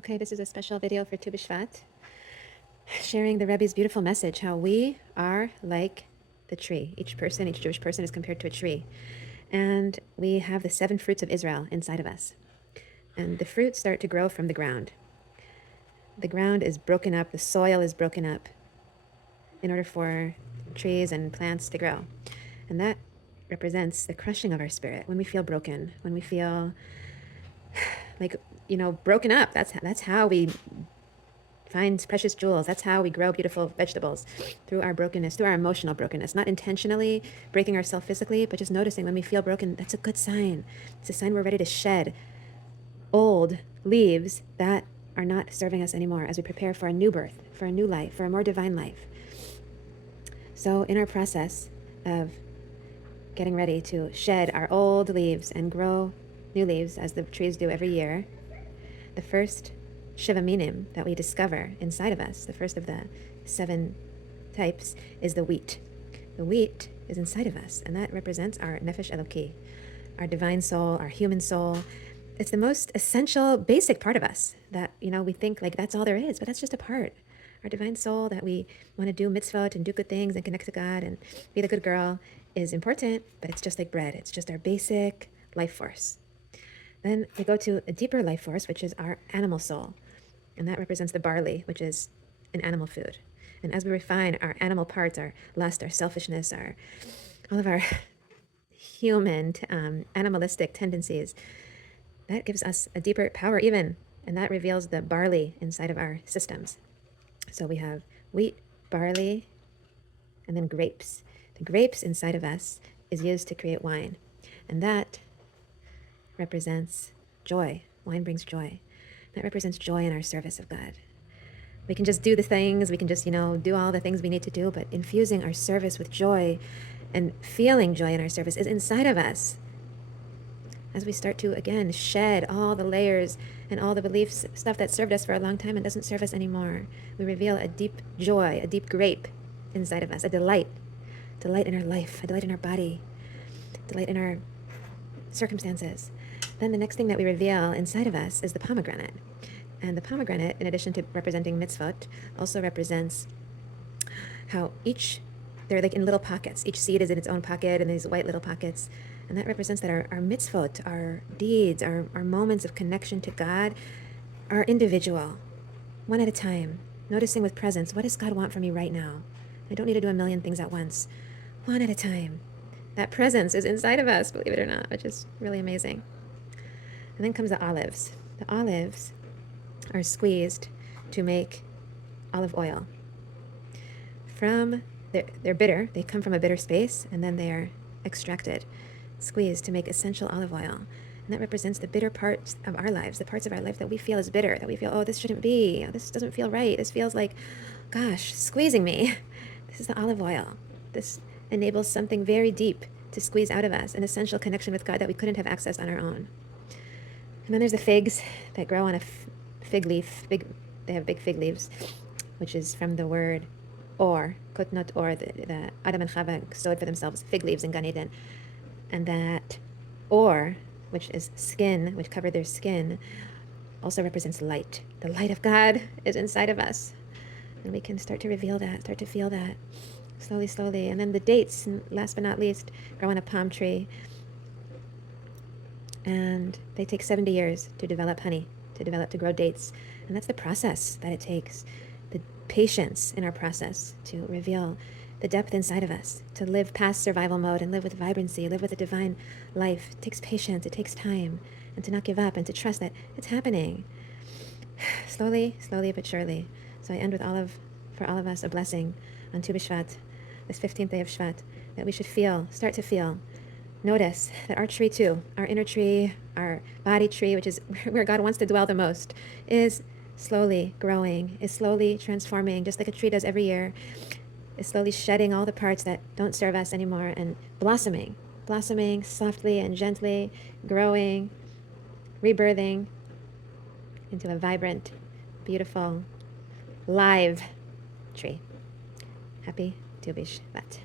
Okay, this is a special video for Tu Bishvat, sharing the Rebbe's beautiful message, how we are like the tree. Each person, each Jewish person is compared to a tree. And we have the 7 fruits of Israel inside of us. And the fruits start to grow from the ground. The ground is broken up, the soil is broken up in order for trees and plants to grow. And that represents the crushing of our spirit. When we feel broken, when we feel like, broken up, that's how we find precious jewels. That's how we grow beautiful vegetables, through our brokenness, through our emotional brokenness. Not intentionally breaking ourselves physically, but just noticing when we feel broken. That's a good sign. It's a sign we're ready to shed old leaves that are not serving us anymore as we prepare for a new birth, for a new life, for a more divine life. So in our process of getting ready to shed our old leaves and grow new leaves, as the trees do every year, the first Shiva minim that we discover inside of us, the first of the 7 types, is the wheat. The wheat is inside of us, and that represents our nefesh eloki, our divine soul, our human soul. It's the most essential, basic part of us that, we think like that's all there is, but that's just a part. Our divine soul that we want to do mitzvot and do good things and connect to God and be the good girl is important, but it's just like bread. It's just our basic life force. Then we go to a deeper life force, which is our animal soul. And that represents the barley, which is an animal food. And as we refine our animal parts, our lust, our selfishness, all of our human, animalistic tendencies, that gives us a deeper power even. And that reveals the barley inside of our systems. So we have wheat, barley, and then grapes. The grapes inside of us is used to create wine. And that represents joy. Wine brings joy. That represents joy in our service of God. We can just do the things, we can just, do all the things we need to do, but infusing our service with joy and feeling joy in our service is inside of us. As we start to, again, shed all the layers and all the beliefs, stuff that served us for a long time and doesn't serve us anymore, we reveal a deep joy, a deep grape inside of us, a delight in our life, a delight in our body, delight in our circumstances. Then the next thing that we reveal inside of us is the pomegranate. And the pomegranate, in addition to representing mitzvot, also represents how they're like in little pockets. Each seed is in its own pocket, and these white little pockets. And that represents that our mitzvot, our deeds, our moments of connection to God are individual, one at a time, noticing with presence, what does God want from me right now? I don't need to do a million things at once, one at a time. That presence is inside of us, believe it or not, which is really amazing. And then comes the olives. The olives are squeezed to make olive oil. They're bitter. They come from a bitter space, and then they are extracted, squeezed to make essential olive oil. And that represents the bitter parts of our lives, the parts of our life that we feel is bitter, that we feel, oh, this shouldn't be, oh, this doesn't feel right. This feels like, gosh, squeezing me. This is the olive oil. This enables something very deep to squeeze out of us, an essential connection with God that we couldn't have accessed on our own. And then there's the figs that grow on a fig leaf. They have big fig leaves, which is from the word or, kotnot or, the Adam and Chava sowed for themselves fig leaves in Gan Eden. And that or, which is skin, which covered their skin, also represents light. The light of God is inside of us. And we can start to reveal that, start to feel that slowly, slowly. And then the dates, last but not least, grow on a palm tree. And they take 70 years to develop honey, to grow dates. And that's the process that it takes, the patience in our process to reveal the depth inside of us, to live past survival mode and live with vibrancy, live with a divine life. It takes patience, it takes time, and to not give up and to trust that it's happening. Slowly, slowly but surely. So I end with for all of us, a blessing on Tu Bishvat, this 15th day of Shvat, that we should start to feel, notice that our tree too, our inner tree, our body tree, which is where God wants to dwell the most, is slowly growing, is slowly transforming, just like a tree does every year, is slowly shedding all the parts that don't serve us anymore and blossoming softly and gently, growing, rebirthing into a vibrant, beautiful, live tree. Happy Tu Bishvat.